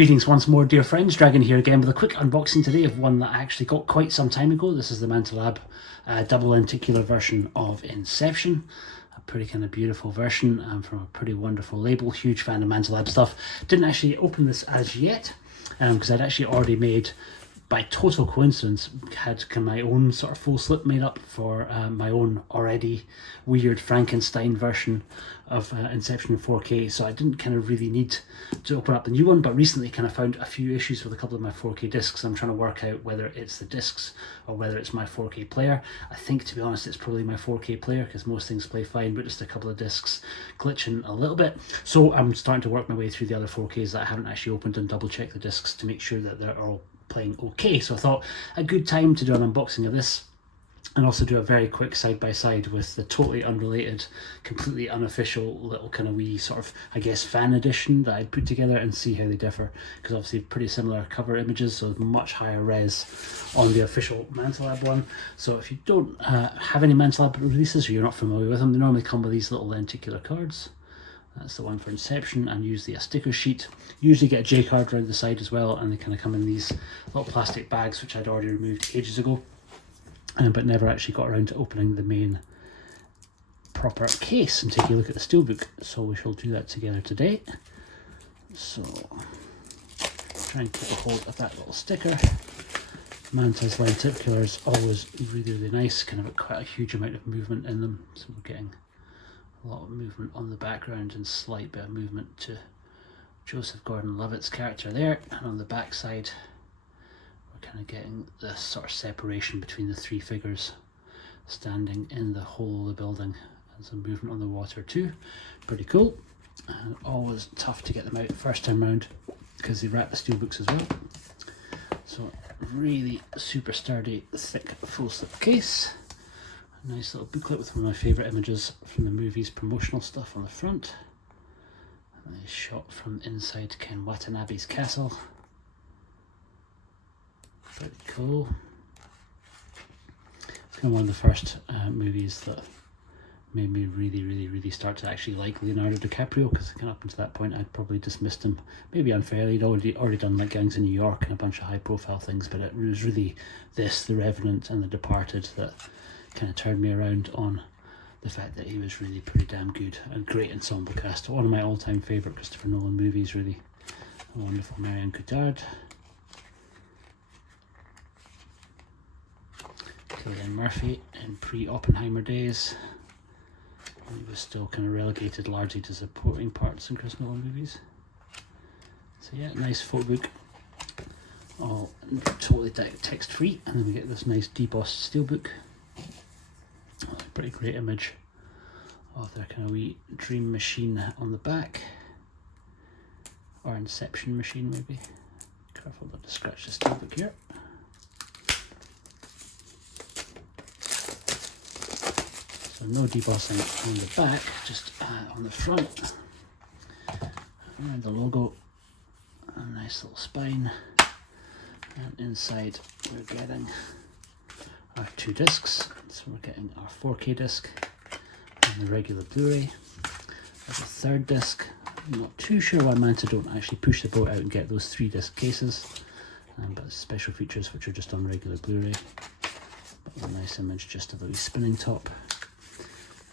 Greetings once more, dear friends. Dragon here again with a quick unboxing today of one that I actually got quite some time ago. This is the Manta Lab Double Lenticular version of Inception. A pretty kind of beautiful version from a pretty wonderful label. Huge fan of Manta Lab stuff. Didn't actually open this as yet because I'd actually already made, by total coincidence, had my own sort of full slip made up for my own already weird Frankenstein version of Inception in 4K, so I didn't kind of really need to open up the new one, but recently kind of found a few issues with a couple of my 4K discs. I'm trying to work out whether it's the discs or whether it's my 4K player. I think, to be honest, it's probably my 4K player because most things play fine, but just a couple of discs glitching a little bit. So I'm starting to work my way through the other 4Ks that I haven't actually opened and double check the discs to make sure that they're all playing okay. So I thought a good time to do an unboxing of this and also do a very quick side-by-side with the totally unrelated, completely unofficial little kind of wee sort of, I guess, fan edition that I'd put together and see how they differ, because obviously pretty similar cover images, so much higher res on the official Manta Lab one. So if you don't have any Manta Lab releases or you're not familiar with them, they normally come with these little lenticular cards. That's the one for Inception, and usually a sticker sheet. Usually get a J card around the side as well, and they kind of come in these little plastic bags, which I'd already removed ages ago, but never actually got around to opening the main proper case and taking a look at the Steelbook. So we shall do that together today. So try and keep a hold of that little sticker. Manta's Lenticular is always really, really nice, kind of quite a huge amount of movement in them, so we're getting a lot of movement on the background and slight bit of movement to Joseph Gordon-Levitt's character there, and on the back side we're kind of getting this sort of separation between the three figures standing in the whole of the building, and some movement on the water too. Pretty cool, and always tough to get them out first time round because they wrap the Steelbooks as well. So really super sturdy, thick, full slip case. A nice little booklet with one of my favourite images from the movie's promotional stuff on the front. A nice shot from inside Ken Watanabe's castle. Very cool. It's kind of one of the first movies that made me really start to actually like Leonardo DiCaprio, because kind of up until that point I'd probably dismissed him, maybe unfairly. He'd already done like Gangs in New York and a bunch of high profile things, but it was really this, The Revenant and The Departed, that kind of turned me around on the fact that he was really pretty damn good. A great ensemble cast. One of my all-time favourite Christopher Nolan movies, really. A wonderful Marianne Cotillard. Cillian Murphy in pre-Oppenheimer days. He was still kind of relegated largely to supporting parts in Chris Nolan movies. So yeah, nice photo book. All totally text-free. And then we get this nice debossed steelbook. Pretty great image of their kind of wee dream machine on the back, or Inception machine maybe. Careful not to scratch the steelbook here. So no debossing on the back, just on the front. And the logo, a nice little spine, and inside we're getting our two discs. So we're getting our 4K disc and the regular Blu-ray. There's a third disc. I'm not too sure why Manta don't actually push the boat out and get those 3 disc cases, but special features which are just on regular Blu-ray. A nice image just of the spinning top,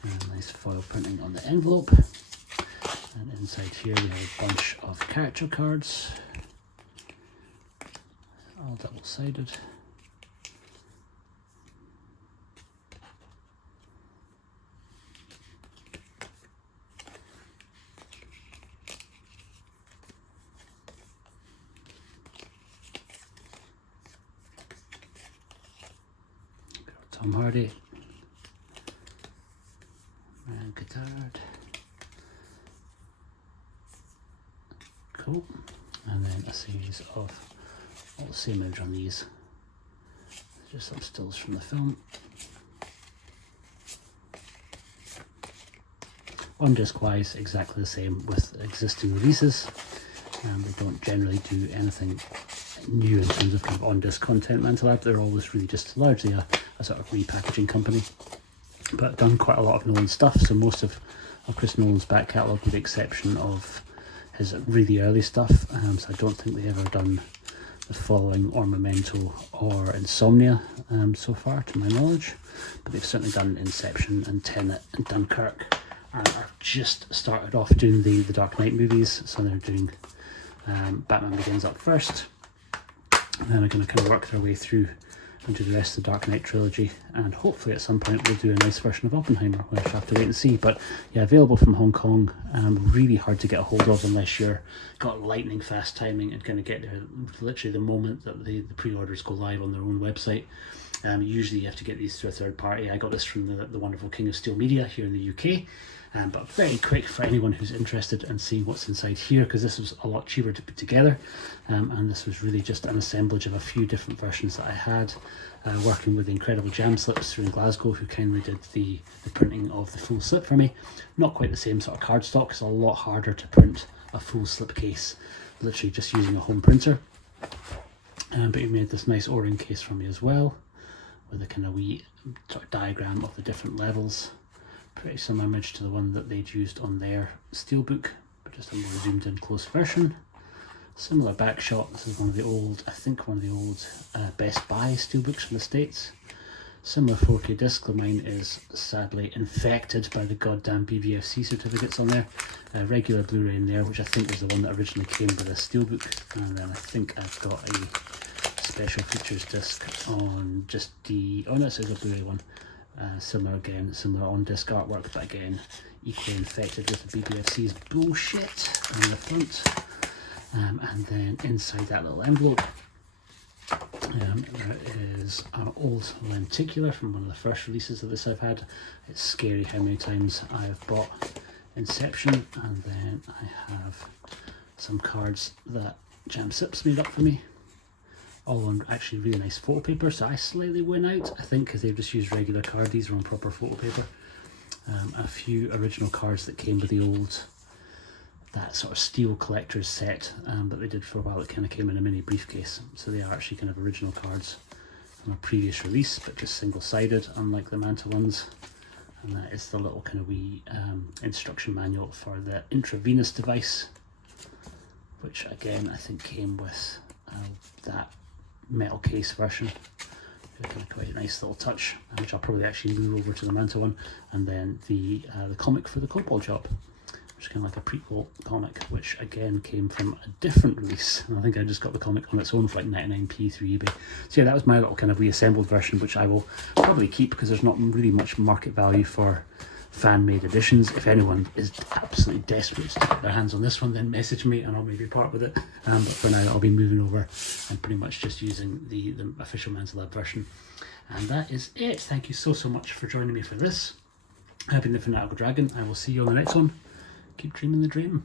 and a nice foil printing on the envelope. And inside here we have a bunch of character cards, all double-sided. Tom Hardy, Marianne Cotillard, cool, and then a series of all the same image on these, just some stills from the film. On disc wise, exactly the same with existing releases, and they don't generally do anything new in terms of kind of on disc content. Manta Lab, they're always really just largely a sort of repackaging company, but done quite a lot of Nolan stuff. So most of Chris Nolan's back catalogue, with the exception of his really early stuff, so I don't think they've ever done The Following or Memento or Insomnia so far, to my knowledge, but they've certainly done Inception and Tenet and Dunkirk, and I've just started off doing the Dark Knight movies, so they're doing Batman Begins up first, and then they're going to kind of work their way through and do the rest of the Dark Knight trilogy, and hopefully at some point we'll do a nice version of Oppenheimer, which I'll have to wait and see. But yeah, available from Hong Kong, really hard to get a hold of unless you're got lightning fast timing and kind of get there literally the moment that the pre-orders go live on their own website. Usually you have to get these through a third party. I got this from the wonderful King of Steel Media here in the UK, but very quick for anyone who's interested in seeing what's inside here, because this was a lot cheaper to put together, and this was really just an assemblage of a few different versions that I had, working with the incredible Jam Slips through in Glasgow, who kindly did the printing of the full slip for me. Not quite the same sort of cardstock, it's a lot harder to print a full slip case, literally just using a home printer, but he made this nice O-ring case for me as well, with a kind of wee sort of diagram of the different levels. Pretty similar image to the one that they'd used on their Steelbook, but just a more zoomed in close version. Similar back shot. This is one of the old, I think one of the old Best Buy Steelbooks from the States. Similar 4K disc, though mine is sadly infected by the goddamn BBFC certificates on there. Regular Blu-ray in there, which I think is the one that originally came with a Steelbook, and then I think I've got a special features disc on just the, oh no, it's a Blu-ray one. Similar again, similar on disc artwork, but again equally infected with the BBFC's bullshit on the front. And then inside that little envelope, there is an old lenticular from one of the first releases of this I've had. It's scary how many times I've bought Inception, and then I have some cards that Jam Sips made up for me, all on actually really nice photo paper, so I slightly went out, I think, because they've just used regular card. These are on proper photo paper. A few original cards that came with the old, that sort of steel collector's set that they did for a while. It kind of came in a mini briefcase, so they are actually kind of original cards from a previous release, but just single-sided, unlike the Manta ones. And that is the little kind of wee instruction manual for the intravenous device, which again I think came with that metal case version. Kind of quite a nice little touch, which I'll probably actually move over to the Manta one. And then the comic for the Cobalt Job, which is kind of like a prequel comic, which again came from a different release, and I think I just got the comic on its own for like 99p through eBay. So yeah, that was my little kind of reassembled version, which I will probably keep because there's not really much market value for fan-made editions. If anyone is absolutely desperate to get their hands on this one, then message me and I'll maybe part with it, but for now I'll be moving over and pretty much just using the official Manta Lab version. And that is it. Thank you so much for joining me for this. I've been the Fanatical Dragon. I will see you on the next one. Keep dreaming the dream.